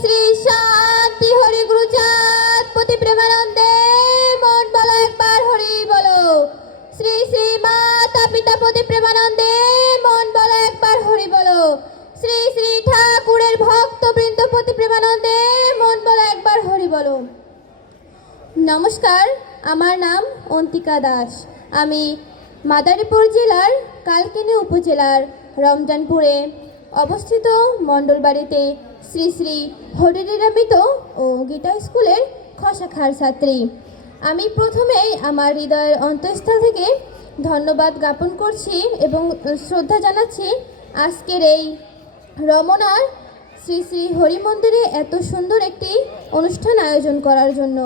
শ্রী শান্তি হরি গুরুচাঁদ পতি প্রেমানন্দে মন বলো একবার হরি বলো। শ্রী শ্রী মাতা পিতা পতি প্রেমানন্দে মন বলো একবার হরি বলো। শ্রী শ্রী ঠাকুরের ভক্ত বৃন্দ পতি প্রেমানন্দে মন বলো একবার হরি বলো। নমস্কার, আমার নাম অন্তিকা দাস। আমি মাদারীপুর জেলার কালকিনি উপজেলার রমজানপুরে অবস্থিত মণ্ডলবাড়িতে শ্রী শ্রী হরিরামিত ও গীতা স্কুলের খসাখার ছাত্রী। আমি প্রথমেই আমার হৃদয়ের অন্তঃস্থল থেকে ধন্যবাদ জ্ঞাপন করছি এবং শ্রদ্ধা জানাচ্ছি আজকের এই রমনার শ্রী শ্রী হরি মন্দিরে এত সুন্দর একটি অনুষ্ঠান আয়োজন করার জন্য।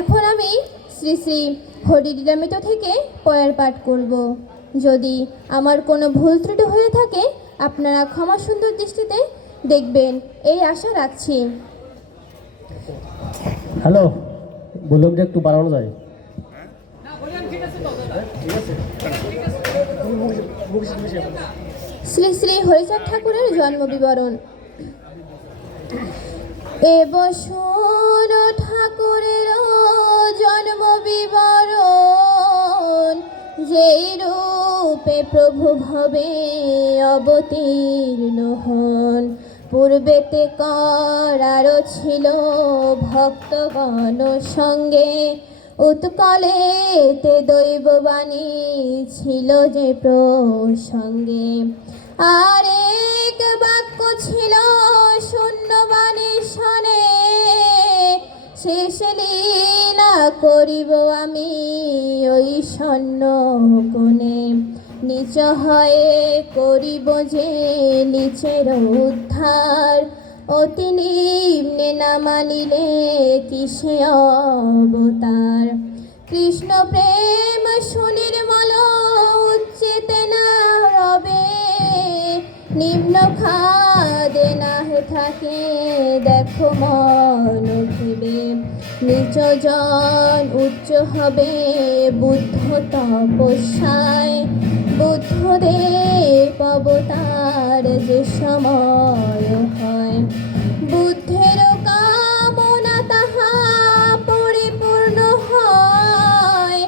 এখন আমি শ্রী শ্রী হরিরামিত থেকে পয়ার পাঠ করব। যদি আমার কোনো ভুল ত্রুটি হয়ে থাকে আপনারা ক্ষমা সুন্দর দৃষ্টিতে দেখবেন। এই আশা রাখছি। হ্যালো বললাম যে একটু বাড়ানো যায়। শ্রী শ্রী হরিচাঁদ ঠাকুরের জন্ম বিবরণ। এ বসুন ঠাকুরের জন্ম বিবরণ যেই রূপে প্রভু ভবে অবতীর্ণ হন। পূর্বেতে করারও ছিল ভক্তগণ সঙ্গে। উৎকলেতে দৈববাণী ছিল যে প্রসঙ্গে। আরেক বাক্য ছিল শূন্যবাণী শনে, শেষ লীলা করিব আমি ওই স্বর্ণ কোণে নিচ হয়ে করিব যে নিচের উদ্ধার। অতি নিম্নে না মানিলে কিসে অবতার? কৃষ্ণ প্রেম সুনির্মল উচ্চেতে না রবে। নিম্ন খাদে না থাকে, দেখো মন ভেবে নিচ জন উচ্চ হবে বুদ্ধ তপস্যায়। বুদ্ধদেব অবতার যে সময় হয়। বুদ্ধের কামনা তাহা পরিপূর্ণ হয়।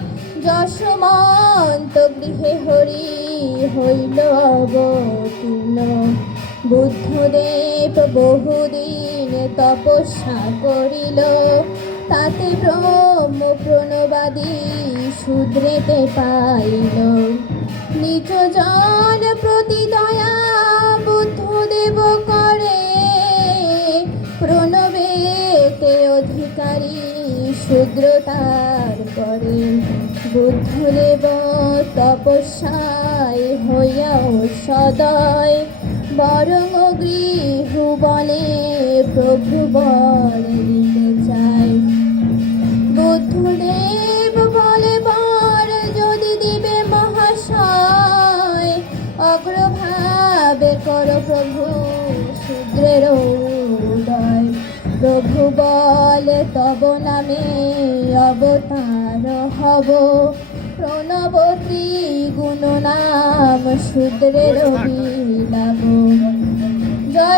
যশমন্ত গৃহে হরি হইল অবতীর্ণ। বুদ্ধদেব বহুদিন তপস্যা করিল। তাতে ব্রহ্ম প্রণবাদী শুদ্রেতে পাইল। নিজ জন প্রতি দয়া বুদ্ধদেব করে। প্রণবেতে অধিকারী শুদ্রতার করে। বুদ্ধদেব তপস্যায় হইয়াও সদয়। বরং গৃহবনে প্রভু বর দিতে চায়। বুদ্ধদেব প্রভু শূদ্রের উদয়। প্রভু বলে তব নামে অবতার হব। প্রণবতী গুণ নাম শূদ্রের বিলাব।